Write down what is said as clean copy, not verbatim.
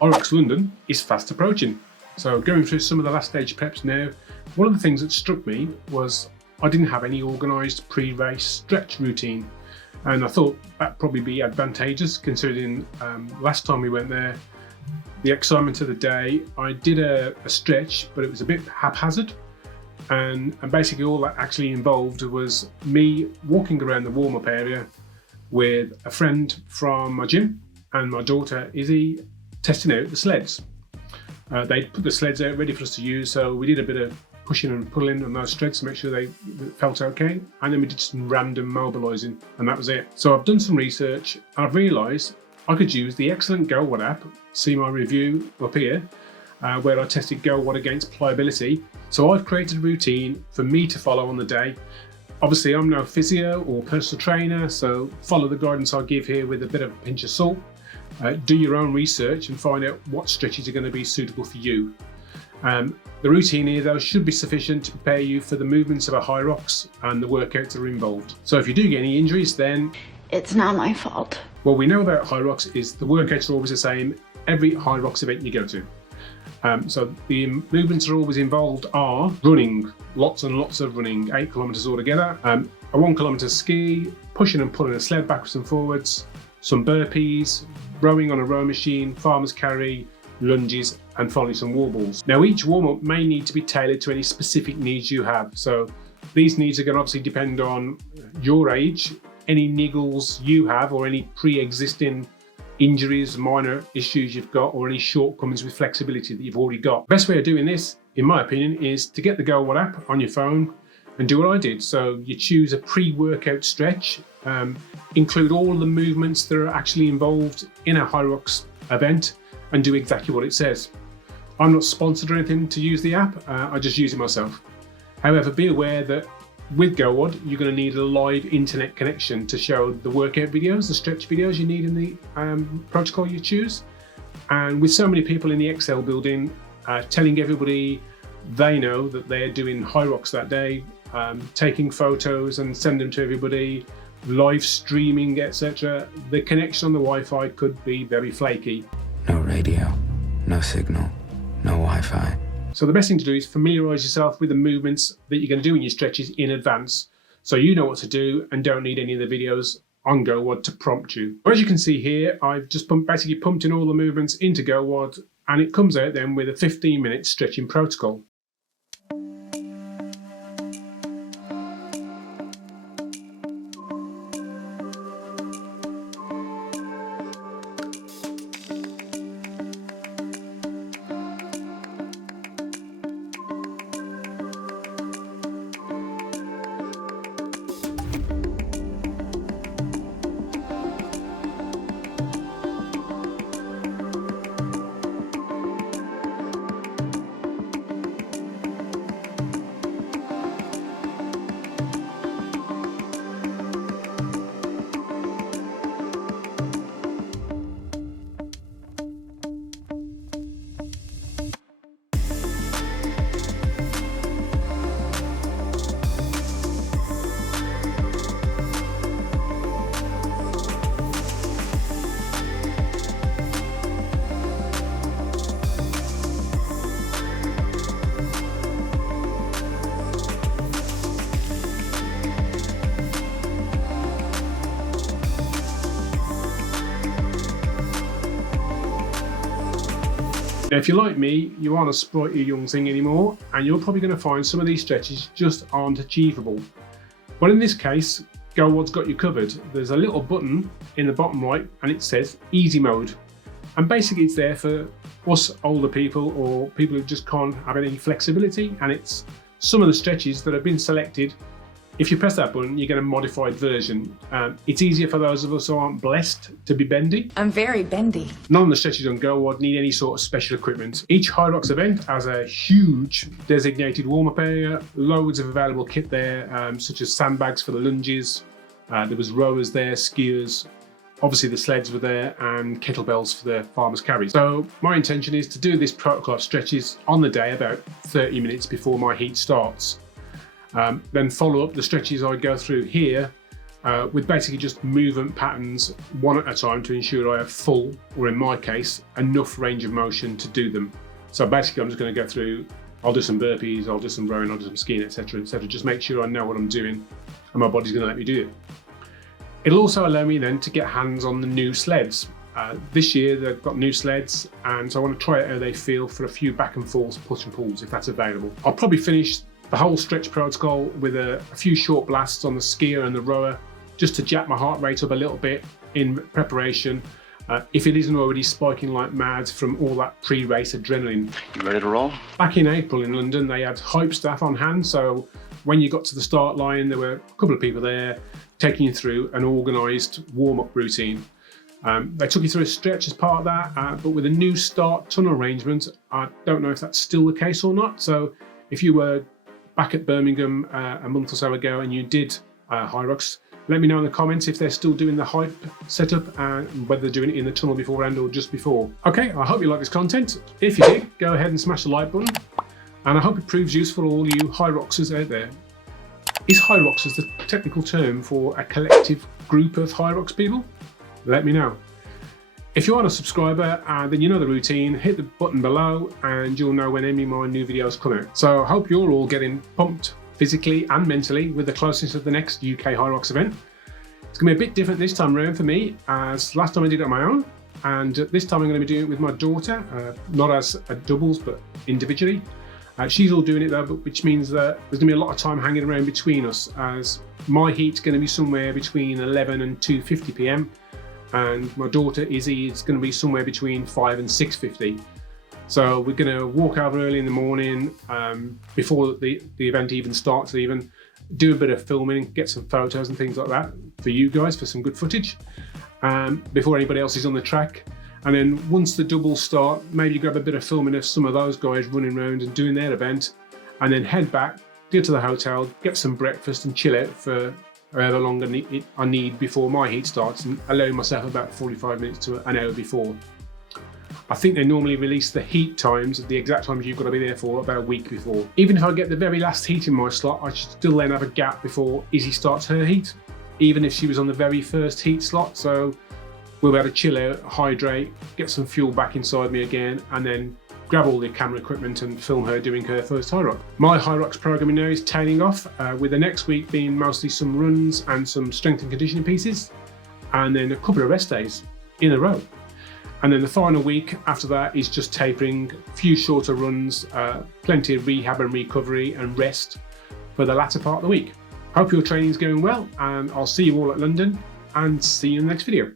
Hyrox London is fast approaching. So going through some of the last stage preps now, one of the things that struck me was I didn't have any organised pre-race stretch routine. And I thought that'd probably be advantageous considering last time we went there, the excitement of the day, I did a stretch, but it was a bit haphazard. And basically all that actually involved was me walking around the warm-up area with a friend from my gym and my daughter Izzy testing out the sleds. They'd put the sleds out ready for us to use, so we did a bit of pushing and pulling on those sleds to make sure they felt okay, and then we did some random mobilising, and that was it. So I've done some research and I've realised I could use the excellent GoWod app, see my review up here, where I tested GoWod against pliability. So I've created a routine for me to follow on the day. Obviously I'm no physio or personal trainer, so follow the guidance I give here with a bit of a pinch of salt. Do your own research and find out what stretches are going to be suitable for you. The routine here though should be sufficient to prepare you for the movements of a Hyrox and the workouts that are involved. So if you do get any injuries, then it's not my fault. What we know about Hyrox is the workouts are always the same every Hyrox event you go to. So the movements that are always involved are running, lots and lots of running, 8 kilometers altogether, a 1 kilometer ski, pushing and pulling a sled backwards and forwards, some burpees, rowing on a row machine, farmer's carry, lunges, and finally some wall balls. Now each warm-up may need to be tailored to any specific needs you have. So these needs are going to obviously depend on your age, any niggles you have or any pre-existing injuries, minor issues you've got, or any shortcomings with flexibility that you've already got. Best way of doing this, in my opinion, is to get the GoWod app on your phone and do what I did. So you choose a pre-workout stretch, include all the movements that are actually involved in a Hyrox event, and do exactly what it says. I'm not sponsored or anything to use the app, I just use it myself. However, be aware that with GoWod, you're going to need a live internet connection to show the workout videos, the stretch videos you need in the protocol you choose. And with so many people in the Excel building telling everybody they know that they're doing Hyrox that day, taking photos and send them to everybody, live streaming, etc., the connection on the Wi-Fi could be very flaky. No radio, no signal, no Wi-Fi. So the best thing to do is familiarise yourself with the movements that you're going to do in your stretches in advance, so you know what to do and don't need any of the videos on GoWod to prompt you. As you can see here, I've just basically pumped in all the movements into GoWod, and it comes out then with a 15-minute stretching protocol. Now, if you're like me, you aren't a sprightly young thing anymore, and you're probably going to find some of these stretches just aren't achievable. But in this case, GoWod's got you covered. There's a little button in the bottom right, and it says Easy Mode. And basically it's there for us older people or people who just can't have any flexibility, and it's some of the stretches that have been selected. If you press that button, you get a modified version. It's easier for those of us who aren't blessed to be bendy. I'm very bendy. None of the stretches on GoWod need any sort of special equipment. Each Hyrox event has a huge designated warm-up area, loads of available kit there, such as sandbags for the lunges. There was rowers there, skiers. Obviously the sleds were there, and kettlebells for the farmer's carry. So my intention is to do this protocol of stretches on the day about 30 minutes before my heat starts. Then follow up the stretches I go through here with basically just movement patterns one at a time to ensure I have full, or in my case, enough range of motion to do them. So basically I'm just going to go through, I'll do some burpees, I'll do some rowing, I'll do some skiing, etc, etc, just make sure I know what I'm doing and my body's going to let me do it. It'll also allow me then to get hands on the new sleds. This year they've got new sleds, and so I want to try out how they feel for a few back and forth push and pulls if that's available. I'll probably finish the whole stretch protocol with a few short blasts on the skier and the rower, just to jack my heart rate up a little bit in preparation, if it isn't already spiking like mad from all that pre-race adrenaline. You ready to roll? Back in April in London, they had hype staff on hand, so when you got to the start line, there were a couple of people there taking you through an organised warm-up routine. They took you through a stretch as part of that, but with a new start tunnel arrangement, I don't know if that's still the case or not. So if you were back at Birmingham a month or so ago and you did Hyrox, let me know in the comments if they're still doing the hype setup and whether they're doing it in the tunnel beforehand or just before. Okay, I hope you like this content. If you did, go ahead and smash the like button, and I hope it proves useful to all you Hyroxers out there. Is Hyroxers the technical term for a collective group of Hyrox people? Let me know. If you are a subscriber, then you know the routine. Hit the button below and you'll know when any of my new videos come out. So I hope you're all getting pumped physically and mentally with the closeness of the next UK Hyrox event. It's going to be a bit different this time around for me, as last time I did it on my own, and this time I'm going to be doing it with my daughter, not as a doubles but individually. She's all doing it though, which means that there's going to be a lot of time hanging around between us, as my heat's going to be somewhere between 11 and 2:50 p.m. and my daughter Izzy is going to be somewhere between 5 and 6:50. So we're going to walk over early in the morning before the event even starts, even do a bit of filming, get some photos and things like that for you guys, for some good footage before anybody else is on the track. And then once the doubles start, maybe grab a bit of filming of some of those guys running around and doing their event, and then head back, get to the hotel, get some breakfast and chill out for however long I need before my heat starts, and allow myself about 45 minutes to an hour before. I think they normally release the heat times, the exact times you've got to be there for, about a week before. Even if I get the very last heat in my slot, I should still then have a gap before Izzy starts her heat, even if she was on the very first heat slot. So we'll be able to chill out, hydrate, get some fuel back inside me again, and then grab all the camera equipment and film her doing her first Hyrox. My Hyrox programming now is tailing off, with the next week being mostly some runs and some strength and conditioning pieces, and then a couple of rest days in a row. And then the final week after that is just tapering, a few shorter runs, plenty of rehab and recovery and rest for the latter part of the week. Hope your training's going well, and I'll see you all at London, and see you in the next video.